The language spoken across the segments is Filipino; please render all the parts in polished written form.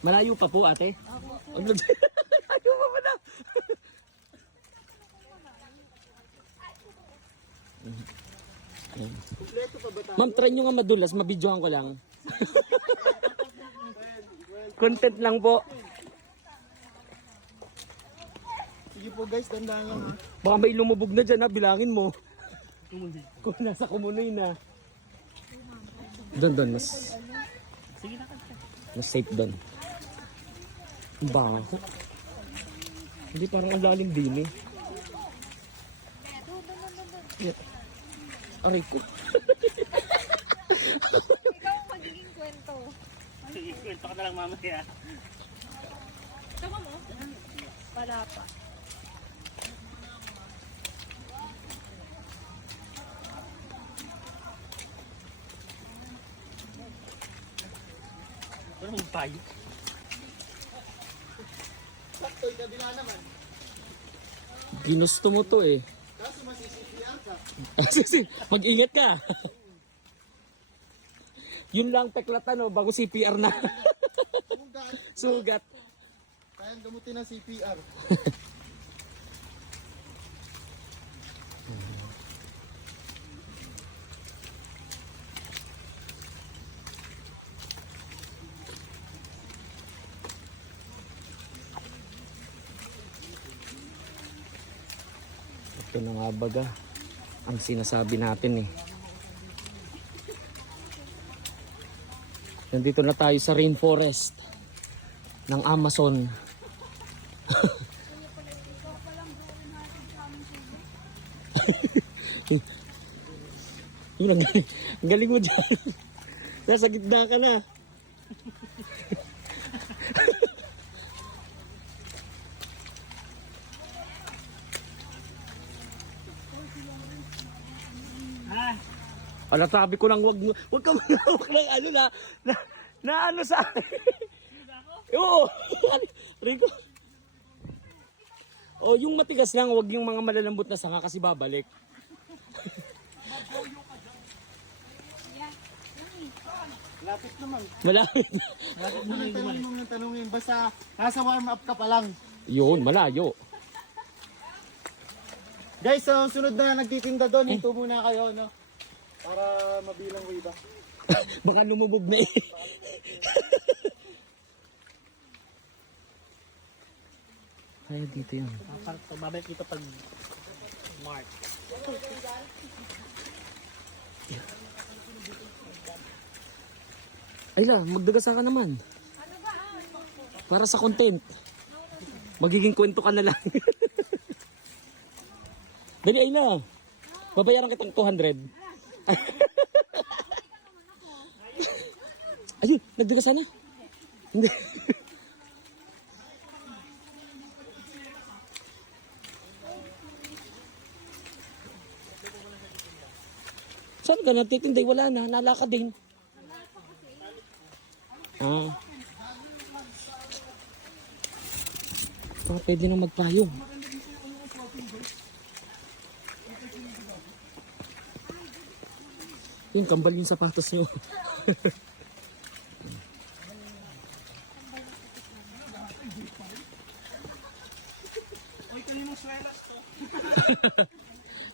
Malayo pa po ate? Malayo pa na. Ma'am, try nyo nga madulas, mabidyohan ko lang. Content lang po. Sige po guys, tandaan lang ha. Baka may lumubog na dyan ha, bilangin mo. Kung nasa kumunoy na. Doon, mas... Mas safe doon. Ang bango. Hindi, parang ang lalim din eh. Aray ko. Ikaw ang magiging kwento. Sige, kwento ka na lang mamaya. Tama mo? Wala pa. Ano yung payo? Sakto'y kabila naman. Ginusto mo to eh. Kaso masisipiyang ka. Mag-ingat ka. Yun lang peklatan no, bago CPR na. Sugat. Sugat. Kayang gamutin ng CPR. Ito na nga baga ang sinasabi natin eh. Nandito na tayo sa rainforest ng Amazon. Yun, ang galing mo dyan. Nasa gitna ka na. Ala, sabi ko lang wag ka manawak ng ano na ano sa akin. Oo. Rico. Oh, yung matigas lang, wag yung mga malalambot na sanga kasi babalik. Lapit naman. Malapit. Lapit mo nang tanongin mo nang tanongin. Basta nasa warm up ka pa lang. Yun, malayo. Guys, so sunod na nagtitinda doon. Hinto muna kayo, no? Para mabilang way ba? Baka lumubog na eh. Kaya dito yan. Pagbabalik dito pag March. Ay la, magdagasa ka naman. Para sa content. Magiging kwento ka na lang. Dali, ay la. Babayaran kitang 200. Ayun, nagdagasa na. Hindi. Saan ka nagtitinday? Wala na, nalakad din. Ah. Pwede nang magpayong. Yung kambal yung sapatos nyo. Uy, kali mo swelas to.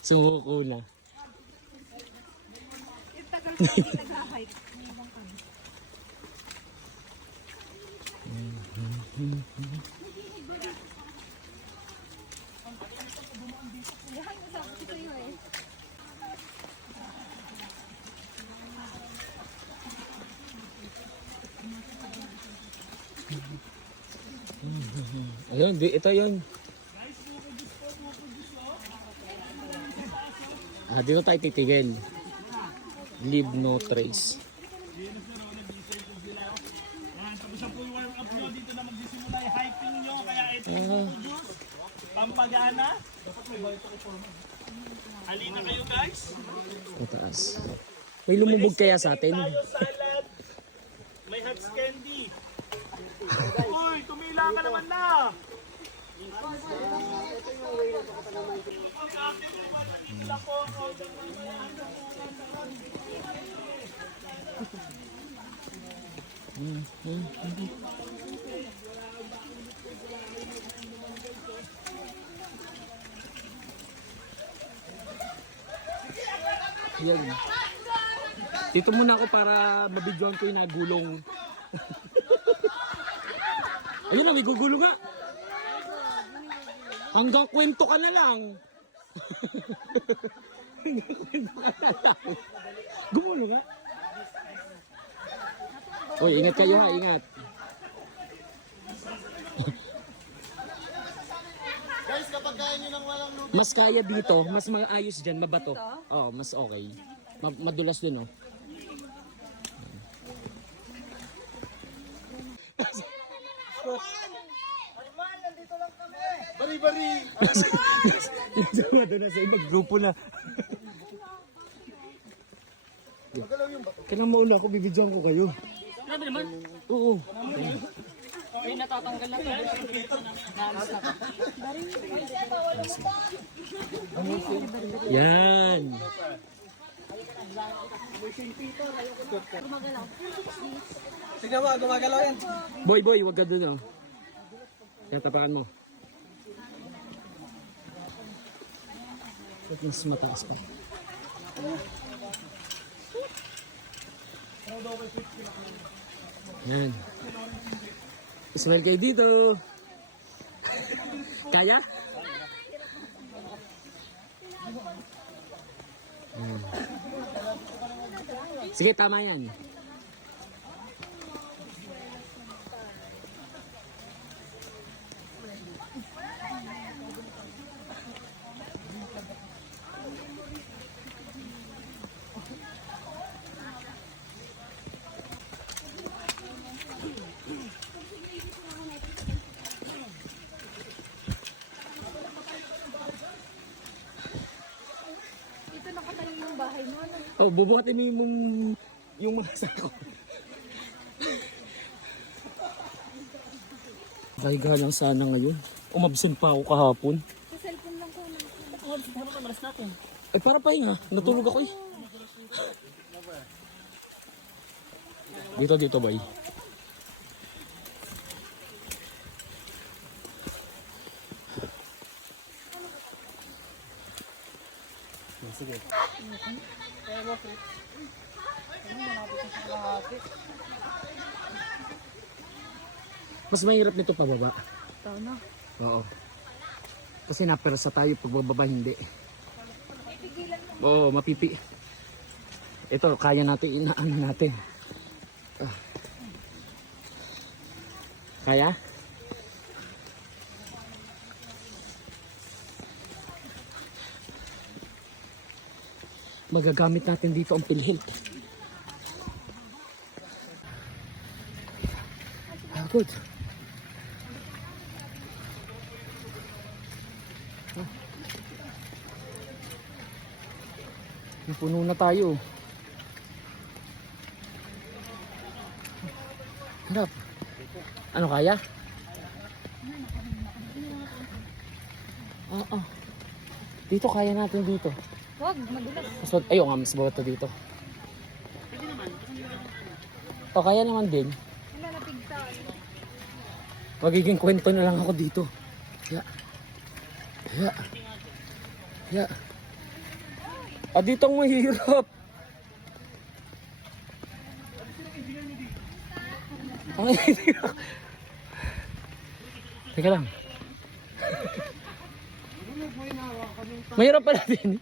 Sumuko na. Yung tagal ko hindi nag-hike. Yahan ko sabi ko sa'yo eh. Ayun, ito yun. Dito tayo titigil. Leave no trace. Tapos na po yung warm up nyo. Dito na magsisimula yung hiking nyo. Kaya ito yung juice. Pampagana. Halina kayo guys. Mataas. May lumubog kaya sa atin? Tayo salad. May hot candy. Uy, tumila ka naman na. Yan. Dito muna ako para mabidyoan ko yung nagulong. Ayun na, may gugulo nga. Hanggang kwento ka na lang. Hanggang kwento ka na lang. Gumulo nga. Uy, ingat kayo ha, ingat. Guys, kapag kaya nyo nang walang lubid, Mas kaya dito, mas maayos dyan, mabato. Oo, mas okay. Madulas din, oh. bari-bari! Doon na sa ibang grupo na. Magalaw yung bato. Kailangan mauna ako, bibidyoan ko kayo. Grabe naman. Oo. Ay, natatanggal na tayo. Yan. Sige ba, gumagalaw yan. Boy, wag ka doon, oh. Kaya tapakan mo. Mas mataas pa. Yan. Smile kayo dito. Kaya? Yan. Sige, tama yan. Dito nakatayo yung bahay mo. Ano? Oh, bubuhatin mo yung mga sako. Kahiga lang sana ngayon. Umabsent pa ako kahapon. Sa cellphone lang ko. Eh, para pahinga. Natulog ako eh. Dito, bay. Sige. Mas mahirap nito pababa. Ito na. Oo. Kasi napersa tayo pag bababa hindi. Oo, mapipi. Ito, kaya natin inaano natin. Ah. Kaya? Magagamit natin dito ang PhilHealth. Ah, good. Napuno na tayo. Harap. Ano kaya? Oo. Dito kaya natin dito. Wag, madulas. So, ayun nga, mas bawa dito. Ito, kaya naman din. Wala na pigtaan. Magiging kwento na lang ako dito. Ya. Ah, dito ang mahirap. Ang mahirap. Teka lang. Mahirap pala din.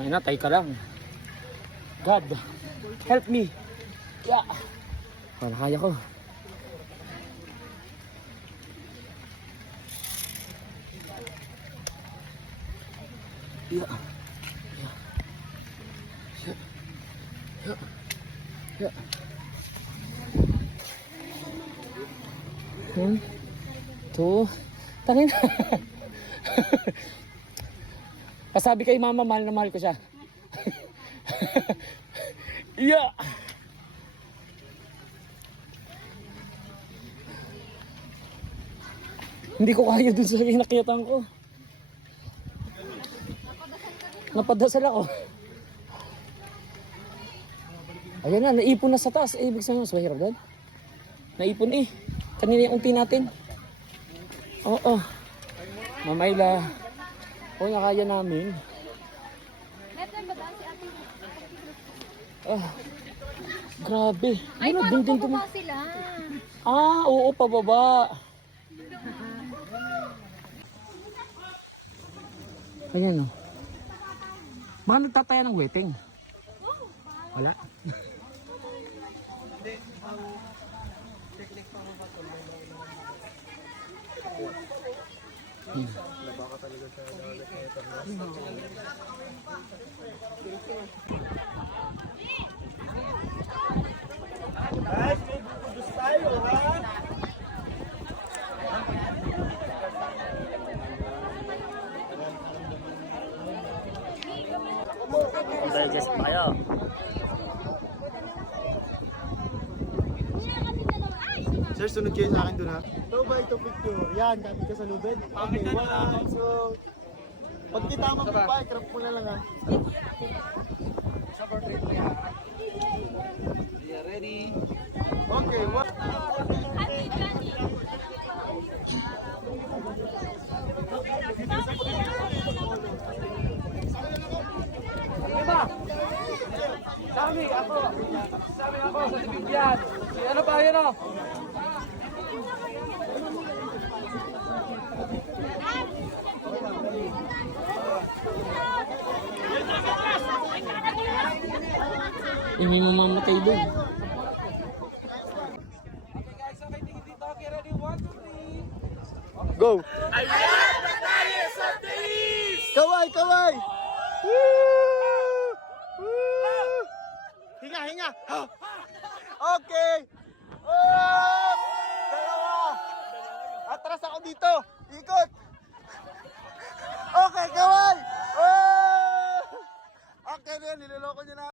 Ay natay ka lang. God, help me. Yeah. Para kaya ko. Yeah. Yeah. 1, 2, tangin na. Pasabi kay mama, mahal na mahal ko siya. Yeah. Hindi ko kaya dun sa inakyatan ko. Napadasal ako. Ayan na, naipon na sa taas. Eh, ibig sabihin, mas mahirap doon. Naipon eh. Kanina yung unti natin. Oo. Mamayla. O, nakaya namin. Net na ba daan si ate? Ah, grabe. Ay, Ano, parang dun. pababa sila. Ah, oo, pababa. Ayan o. Baka nagtataya ng weteng. Wala. Guys, may pupudos tayo, ha? Digest pa kayo. Sir, sunod kayo sa akin dun ha. So ba ito picture? Yan, kami ka sa lubid. Okay, one, so... Pag kita magpapay, crop mo na lang ha. Okay, one. Sabi ako sa tibigyan. Si ano pa yun o? Hindi mamamatay doon. Go! Ayan na tayo sa days! Kaway, kaway! Woo! Woo! Hinga, hinga! Okay! Oh! Dalawa! Atras ako dito! Ikot! Okay, kaway! Oh! Okay, niloloko niyo na.